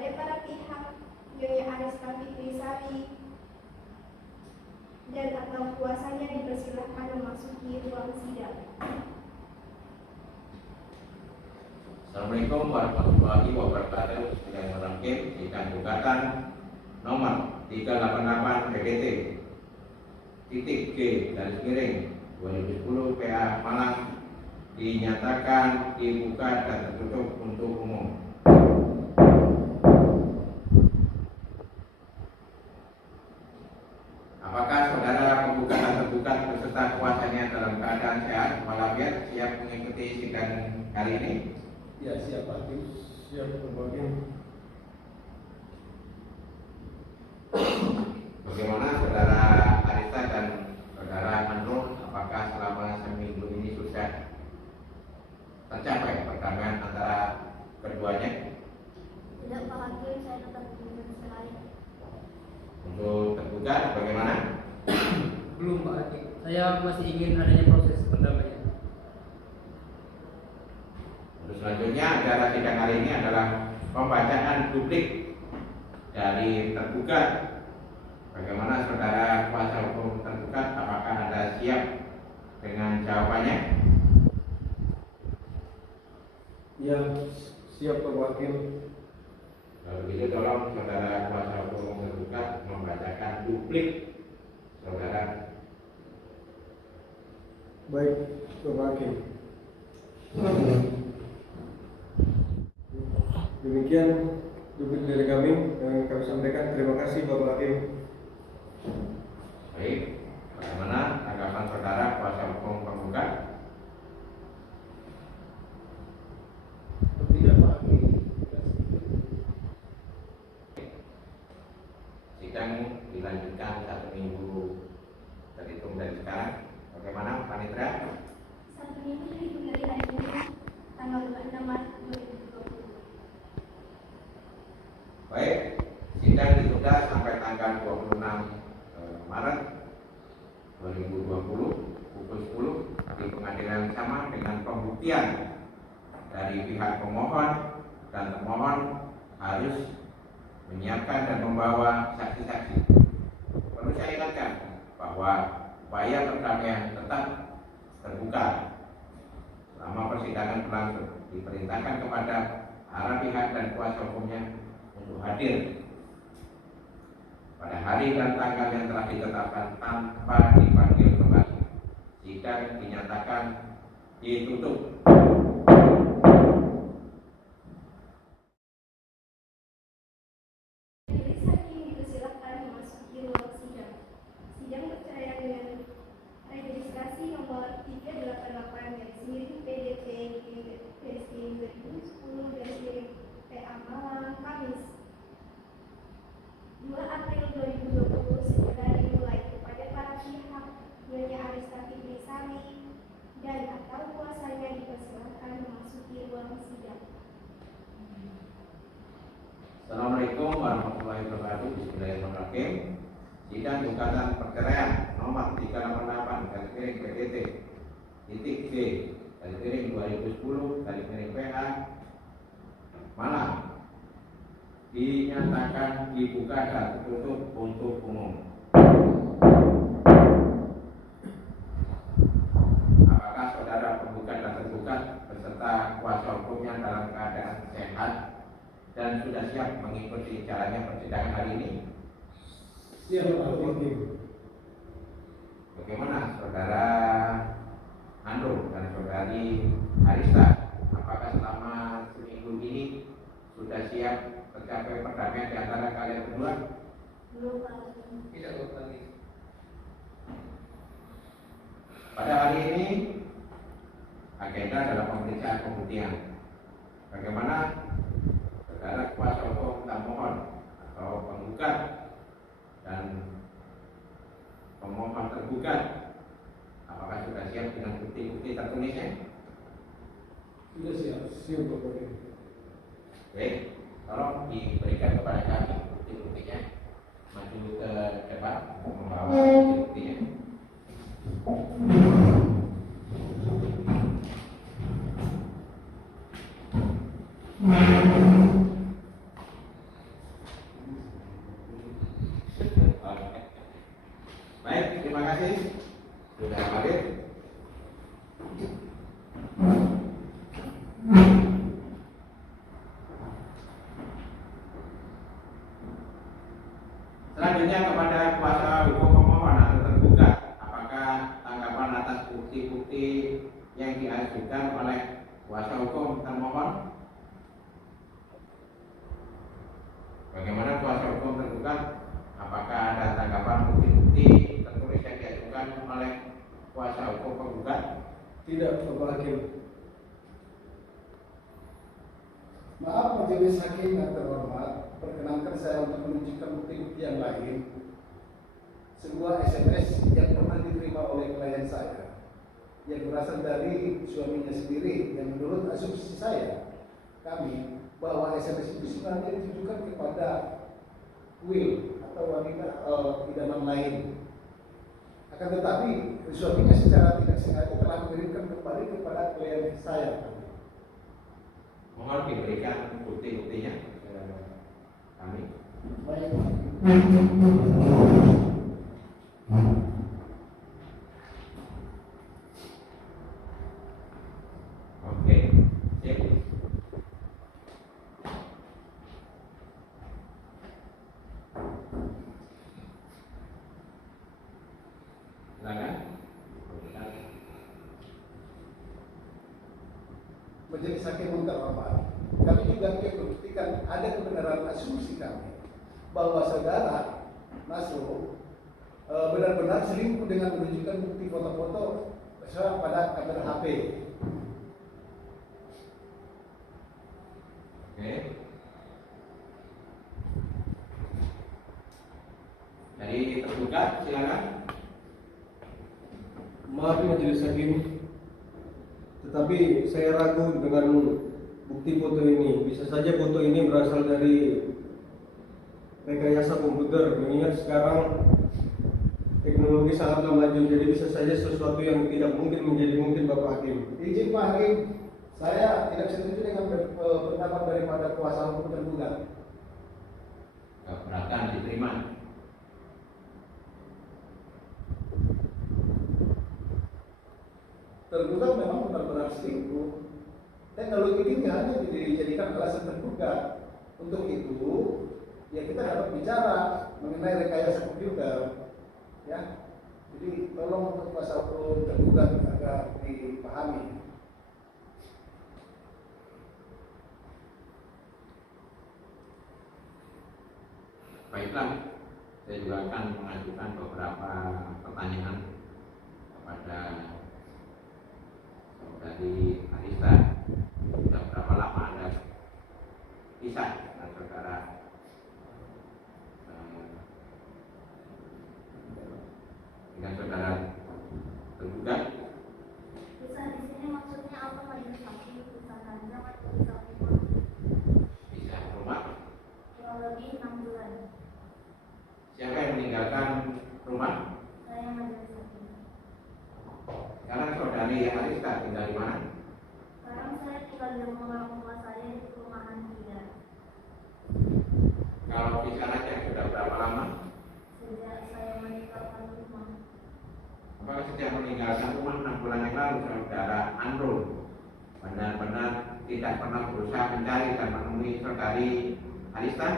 kepada para pihak Nyonya Arista Fikrisari dan atau kuasanya dipersilahkan memasuki ruang sidang. Assalamualaikum warahmatullahi wabarakatuh. Sidang merangkip sidang gugatan nomor 388 PDT titik G garis miring 2010 PA Malang dinyatakan dibuka dan tertutup untuk umum. Apakah saudara penggugat dan tergugat beserta kuasanya dalam keadaan sehat walafiat siap mengikuti sidang kali ini? Ya, siap Pak Hakim. Siap berbagai. Bagaimana saudara Arista dan saudara Andro, apakah selama seminggu ini sudah tercapai perdamaian antara keduanya? Tidak Pak Hakim, saya tetap ingin sekali. Untuk tergugat bagaimana? Belum Pak Hakim, saya masih ingin adanya proses perdamaian. Untuk selanjutnya acara sidang kali ini adalah pembacaan duplik dari tergugat. Bagaimana saudara kuasa hukum tergugat, apakah Anda siap dengan jawabannya? Ya, siap Pak Hakim. Kalau begitu tolong saudara kuasa hukum tergugat membacakan duplik saudara. Baik, Pak Hakim. Demikian duplik dari kami yang kami sampaikan. Terima kasih Bapak Hakim. Baik, bagaimana tanggapan saudara kuasa hukum penggugat? Tidak Pak Hakim. Sidang dilanjutkan 1 minggu terhitung dari sekarang. Bagaimana Panitra? 1 minggu terhitung dari hari ini, tanggal 26 Maret 2020. Baik, sidang ditunda sampai tanggal 26 Maret 2020 pukul 10 di pengadilan yang sama dengan pembuktian dari pihak pemohon dan termohon harus menyiapkan dan membawa saksi-saksi. Perlu saya ingatkan bahwa upaya perdamaian tetap terbuka selama persidangan berlangsung. Diperintahkan kepada para pihak dan kuasa hukumnya untuk hadir pada hari dan tanggal yang telah ditetapkan tanpa dipanggil kembali. Sidang dinyatakan ditutup. Majelis hakim dipersilakan memasuki ruang sidang. Sidang perceraian dengan registrasi nomor 388 garis miring PDT garis miring 2010 garis miring PA Malang Kamis 2 April 2020 segera dimulai kepada para pihak Nyonya Arista Fikrisari dan atau kuasanya dipersilakan memasuki ruang sidang. Assalamualaikum warahmatullahi wabarakatuh. Bismillahirrahmanirrahim. Sidang gugatan perceraian nomor 388 garis miring PDT titik G garis miring 2010 garis miring PA Malang dinyatakan dibuka dan tertutup untuk umum. Apakah saudara penggugat dan tergugat beserta kuasa hukumnya dalam keadaan sehat dan sudah siap mengikuti jalannya persidangan hari ini? Siap Pak Hakim. Bagaimana saudara Andro dan saudari Arista? Apakah selama seminggu ini sudah siap tercapai perdamaian di antara kalian berdua? Belum Pak Hakim. Tidak Pak Hakim. Pada hari ini agenda adalah pemeriksaan pembuktian. Bagaimana saudara kuasa hukum termohon atau penggugat dan pemohon tergugat, apakah sudah siap dengan bukti-bukti tertulisnya? Sudah siap. Siap Bapak Hakim. Baik, tolong diberikan kepada kami bukti-buktinya. Maju ke depan untuk membawa bukti-buktinya. oleh kuasa hukum termohon. Bagaimana kuasa hukum tergugat? Apakah ada tanggapan bukti-bukti tertulis yang diajukan oleh kuasa hukum penggugat? Tidak, Bapak Hakim. Maaf majelis hakim yang terhormat, perkenankan saya untuk menunjukkan bukti-bukti yang lain. Sebuah SMS yang pernah diterima oleh klien saya, yang berasal dari suaminya sendiri, yang menurut asumsi kami, bahwa SMS itu sebenarnya ditujukan kepada Will atau wanita idaman lain. Akan tetapi suaminya secara tidak sengaja telah mengirimkan kembali kepada klien saya. Mohon diberikan bukti-buktinya kepada kami. Baik. Oke, sip. Silakan. Majelis hakim yang terhormat, kami juga membuktikan ada kebenaran asumsi kami bahwa saudara Nasro benar-benar selingkuh dengan menunjukkan bukti foto-foto pada kamera HP. Oke. Dari tergugat, silakan. Maaf majelis hakim, tetapi saya ragu dengan bukti foto ini. Bisa saja foto ini berasal dari rekayasa komputer, mengingat sekarang teknologi sangatlah maju, jadi bisa saja sesuatu yang tidak mungkin menjadi mungkin, Bapak Hakim. Izin Pak Hakim, saya tidak setuju dengan pendapat daripada kuasa hukum tergugat. Keberatan diterima. Tergugat memang benar-benar selingkuh. Teknologi ini hanya dijadikan alasan tergugat. Untuk itu, ya kita dapat bicara mengenai rekayasa komputer, ya. Jadi tolong untuk kuasa hukum tergugat agar dipahami. Baiklah, saya juga akan mengajukan beberapa pertanyaan kepada saudari Arista. Sudah berapa lama Anda pisah dengan saudara tergugat? Bisa di sini maksudnya apa majelis hakim? Bisa panjang atau bisa kurang? Pisah rumah. Kurang lebih 6 bulan. Siapa yang meninggalkan rumah? Saya majelis hakim. Sekarang saudari Arista tinggal di mana? Sekarang saya tinggal di rumah saya di perumahan 3. Kalau pisah aja sudah berapa lama? Sejak saya meninggalkan rumah. Apakah sejak meninggalkan rumah 6 bulan yang lalu saudara Andro benar-benar tidak pernah berusaha mencari dan menemui saudari Arista?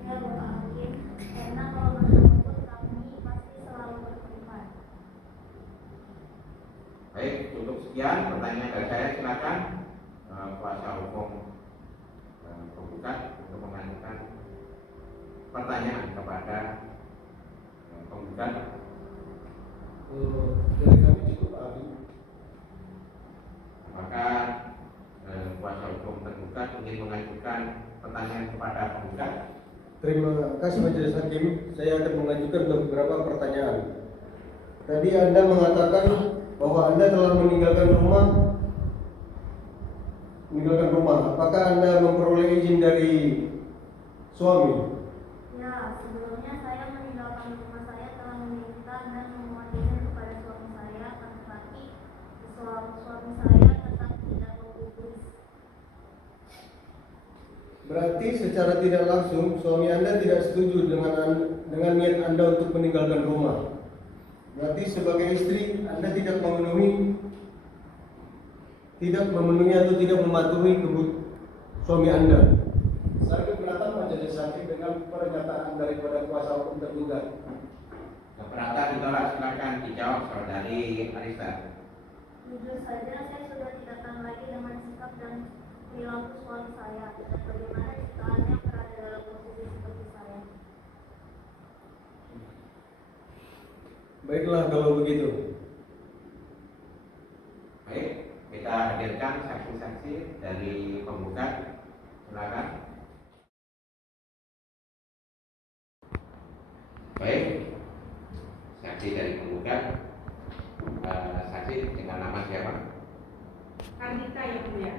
Ya Bapak Hakim, karena kalau bertemu kami pasti selalu bertemu. Baik, cukup sekian pertanyaan dari saya. Silakan kuasa hukum penggugat untuk mengajukan pertanyaan kepada penggugat. Dari kami cukup ahli. Maka kuasa hukum tergugat ingin mengajukan pertanyaan kepada penggugat. Terima kasih majelis hakim. Saya akan mengajukan beberapa pertanyaan. Tadi Anda mengatakan bahwa Anda telah meninggalkan rumah. Apakah Anda memperoleh izin dari suami? Ya, sebelumnya saya meninggalkan rumah saya telah meminta dan memohon izin kepada suami saya, tetapi suami saya tetap tidak menggubris. Berarti secara tidak langsung suami Anda tidak setuju dengan niat Anda untuk meninggalkan rumah. Berarti sebagai istri Anda tidak memenuhi atau tidak mematuhi suami Anda. Saya keberatan majelis hakim dengan pernyataan daripada kuasa hukum tergugat. Keberatan ditolak, silakan dijawab saudari Arista. Jujur saja saya sudah tidak akan dan bagaimana jika Anda berada dalam posisi seperti saya? Baiklah kalau begitu. Baik, kita hadirkan saksi-saksi dari penggugat. Silakan. Baik, saksi dari penggugat. Saksi dengan nama siapa? Kandita yang mulia,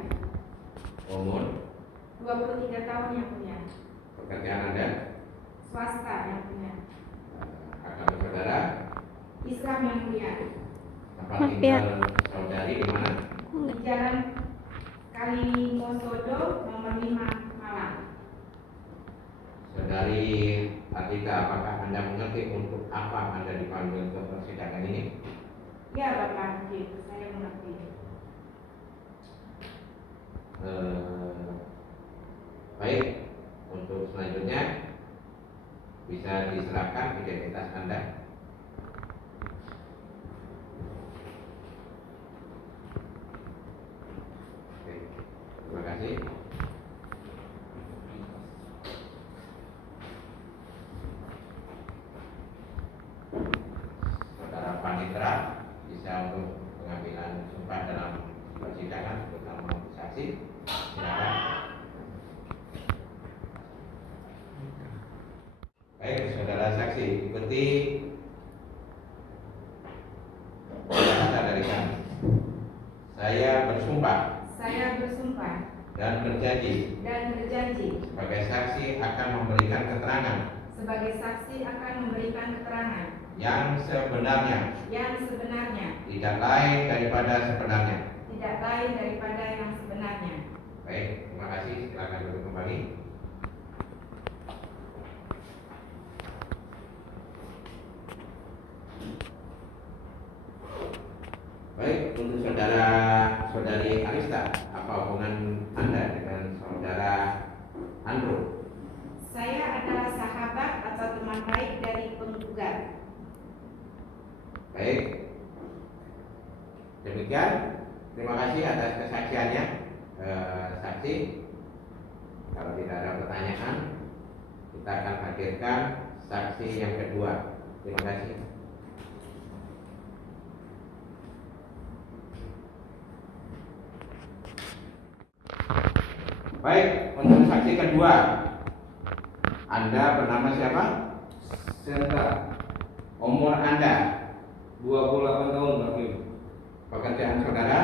Umur, 23 tahun yang mulia, pekerjaan Anda, swasta yang mulia, agama saudara, Islam yang mulia, tempat tinggal saudari di mana? di Jalan Kalimosodo nomor 5 Malang. Saudari Adita, apakah Anda mengerti untuk apa Anda dipanggil ke persidangan ini? Ya Bapak Hakim, saya mengerti. Baik, untuk selanjutnya bisa diserahkan identitas Anda. Oke, terima kasih. Saudara Panitra bisa untuk pengambilan sumpah dalam persidangan terutama untuk saksi. Silakan. Baik, saudara saksi, ikuti kata dari kami. Saya bersumpah dan berjanji sebagai saksi akan memberikan keterangan yang sebenarnya, tidak lain daripada sebenarnya. Baik, terima kasih. Silakan duduk kembali. Baik, untuk saudari Arista, apa hubungan Anda dengan saudara Andro? Saya adalah sahabat atau teman baik dari penggugat. Baik, demikian. Terima kasih atas kesaksiannya, saksi. Kalau tidak ada pertanyaan, kita akan hadirkan saksi yang kedua. Terima kasih. Baik, untuk saksi kedua, Anda bernama siapa? Senta, Umur Anda, 28 tahun Pak Kim. pekerjaan saudara,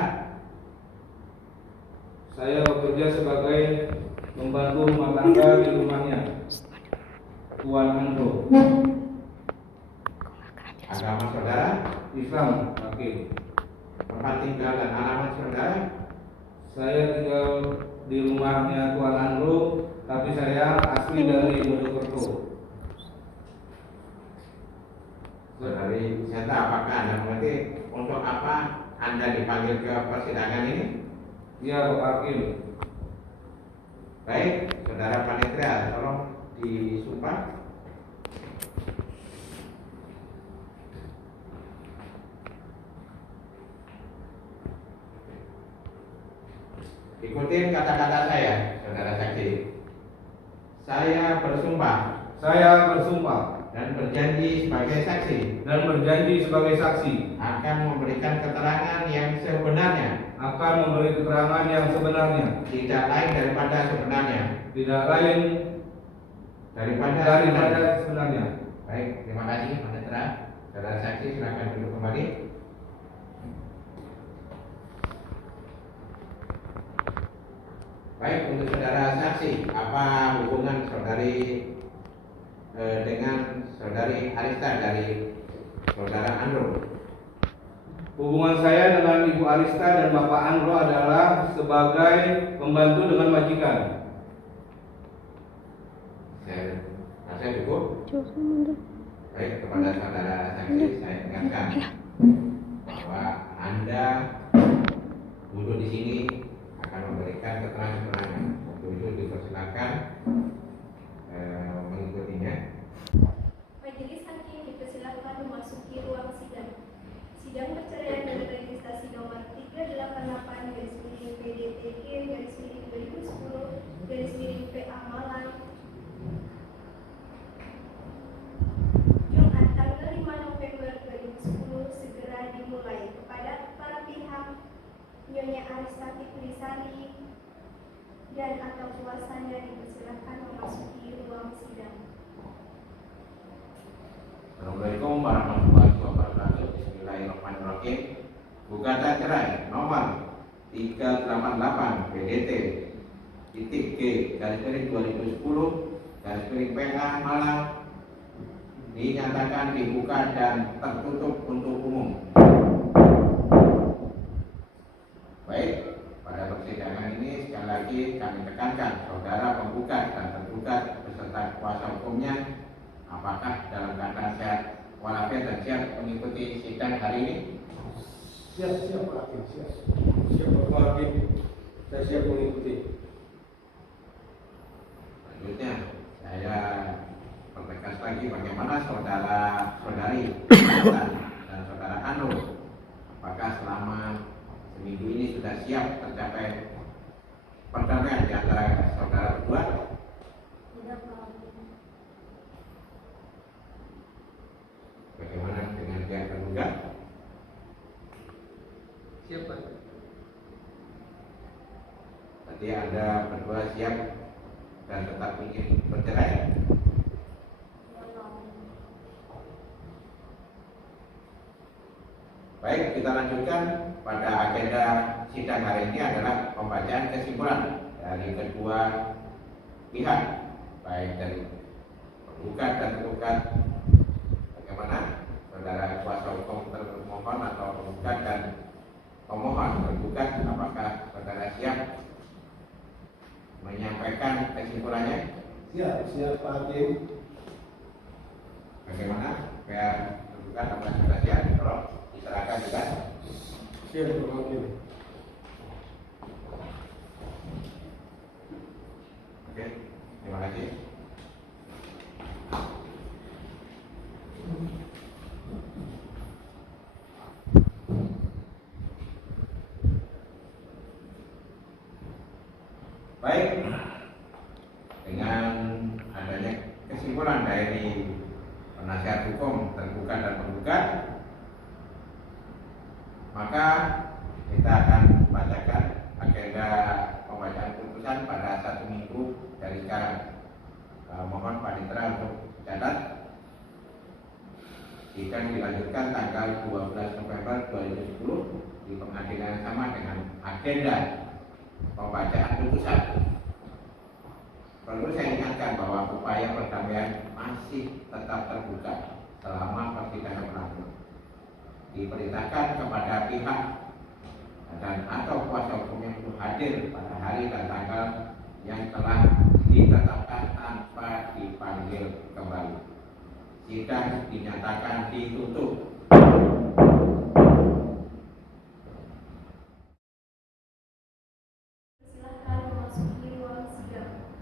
Saya bekerja sebagai membantu rumah tangga di rumahnya, Tuan Andro. agama saudara, Islam Pak Kim. tempat tinggal dan alamat saudara. Saya tinggal di rumahnya Tuan Andro, tapi saya asli dari Mojokerto. Saudari Senta, apakah Anda mengerti untuk apa Anda dipanggil ke persidangan ini? Iya Pak Kim. Baik, saudara Panitra, tolong disumpah. Ikutin kata-kata saya, saudara saksi. Saya bersumpah Saya bersumpah dan berjanji sebagai saksi akan memberikan keterangan yang sebenarnya, akan memberi keterangan yang sebenarnya, tidak lain daripada sebenarnya. tidak lain daripada sebenarnya. Baik, terima kasih Panitra. Saudara saksi silakan duduk kembali. Baik, untuk saudara saksi, apa hubungan saudari dengan saudari Arista dari saudara Andro? Hubungan saya dengan Ibu Arista dan Bapak Andro adalah sebagai pembantu dengan majikan. Saya rasa cukup. Baik, kepada saudara saksi saya ingatkan bahwa Anda duduk di sini akan memberikan keterangan-keterangan. Untuk itu dipersilakan mengikutinya. Majelis hakim dipersilakan memasuki ruang sidang. Sidang perceraian dan registrasi nomor 388/PDTG/2010 Sari dan atau kuasanya dipersilakan memasuki ruang sidang. Assalamualaikum warahmatullahi wabarakatuh. Bismillahirrahmanirrahim. Gugatan cerai nomor 388 PDT titik G garis miring 2010 garis miring PA Malang dinyatakan dibuka dan tertutup untuk umum. Baik, pada persidangan ini sekali lagi kami tekankan saudara penggugat dan tergugat beserta kuasa hukumnya apakah dalam keadaan sehat walafiat dan siap mengikuti sidang hari ini? Siap Pak Hakim, siap. Siap Bapak Hakim, saya siap mengikuti. Selanjutnya saya pertegas lagi bagaimana saudara-saudari dan saudara Anu, apakah selama seminggu ini sudah siap tercapai perdamaian di antara saudara berdua? Tidak, Pak Hakim. Bagaimana dengan pihak tergugat? Siapa? Tadi Anda berdua siap dan tetap ingin bercerai? Tidak, Pak Hakim. Baik, kita lanjutkan. Pada agenda sidang hari ini adalah pembacaan kesimpulan dari kedua pihak, baik dari penggugat dan tergugat. Bagaimana saudara kuasa hukum termohon atau penggugat dan pemohon tergugat, apakah saudara siap menyampaikan kesimpulannya? Siap Pak Hakim. Bagaimana pihak tergugat, apakah sudah siap? Kalau diserahkan juga. Siap Bapak Hakim. Oke, terima kasih. Baik, dengan adanya kesimpulan dari penasihat hukum tergugat dan penggugat, maka kita akan bacakan agenda pembacaan putusan pada 1 minggu dari sekarang. Mohon panitera untuk catat. Sidang dilanjutkan tanggal 12 November 2010 di pengadilan yang sama dengan agenda pembacaan putusan. Perlu saya ingatkan bahwa upaya perdamaian masih tetap terbuka selama persidangan berlangsung. Diperintahkan kepada pihak dan atau kuasa hukum yang untuk hadir pada hari dan tanggal yang telah ditetapkan tanpa dipanggil kembali. Sidang dinyatakan ditutup. Silakan memasuki ruang sidang.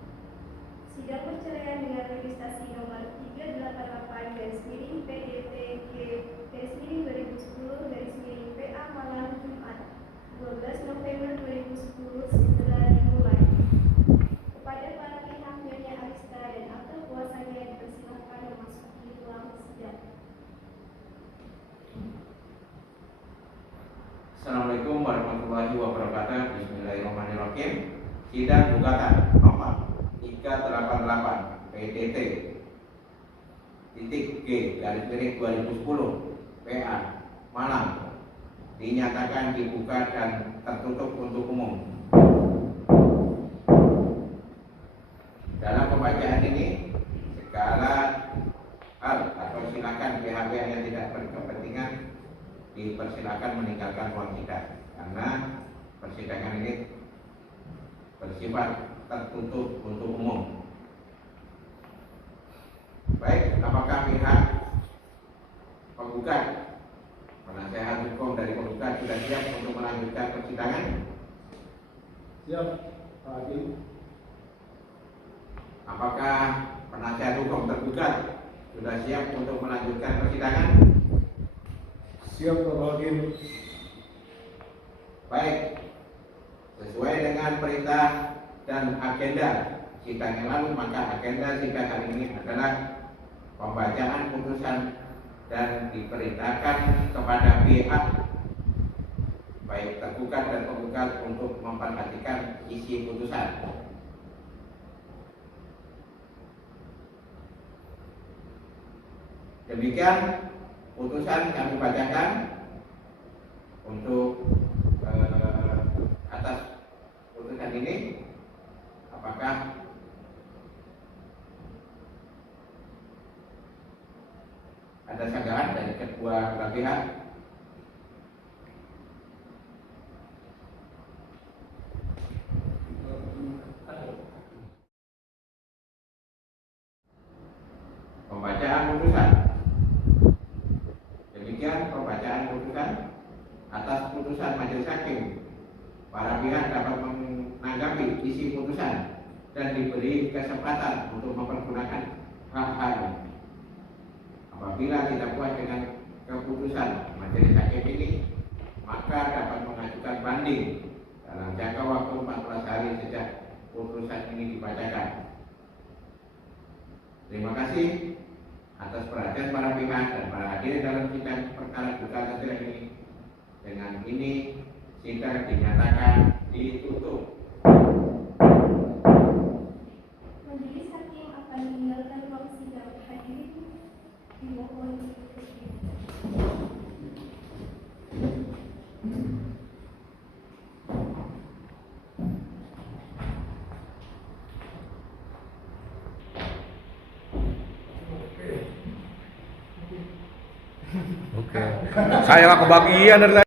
Sidang perceraian dengan registrasi nomor 388 garis miring PDT garis miring 2010 garis miring PA Malang Jumat 12 November 2010 segera dimulai. Kepada para pihak Nyonya Arista dan akte kuasanya dipersilakan memasuki ruang sidang. Assalamualaikum warahmatullahi wabarakatuh. Bismillahirrahmanirrahim. Sidang gugatan nomor 388 PDT titik G garis miring 2010 PA Malang dinyatakan dibuka dan tertutup untuk umum. Dalam pembacaan ini segala hal atau silakan pihak-pihak yang tidak berkepentingan dipersilakan meninggalkan ruang sidang karena persidangan ini bersifat tertutup untuk umum. Baik, apakah pihak penggugat, penasehat hukum dari penggugat sudah siap untuk melanjutkan persidangan? Siap Pak Hakim. Apakah penasehat hukum tergugat sudah siap untuk melanjutkan persidangan? Siap Bapak Hakim. Baik, sesuai dengan perintah dan agenda sidang yang lalu, maka agenda sidang hari ini adalah pembacaan putusan dan diperintahkan kepada pihak baik tergugat dan penggugat untuk memperhatikan isi putusan. Demikian putusan kami bacakan untuk atas putusan ini. Apakah ada sanggahan dari kedua belah pihak? Pembacaan putusan. Demikian pembacaan putusan. Atas putusan majelis hakim, para pihak dapat menanggapi isi putusan dan diberi kesempatan untuk mempergunakan hak-haknya. Apabila tidak puas dengan keputusan majelis hakim ini, maka dapat mengajukan banding dalam jangka waktu 14 hari sejak putusan ini dibacakan. Terima kasih atas perhatian para pihak dan para hadirin dalam sidang perkara dugaan acara ini. Dengan ini sidang dinyatakan ditutup. Majelis hakim akan meninggalkan ruang sidang. Hadirin dimohon berdiri. Oke. Saya nggak kebagian dari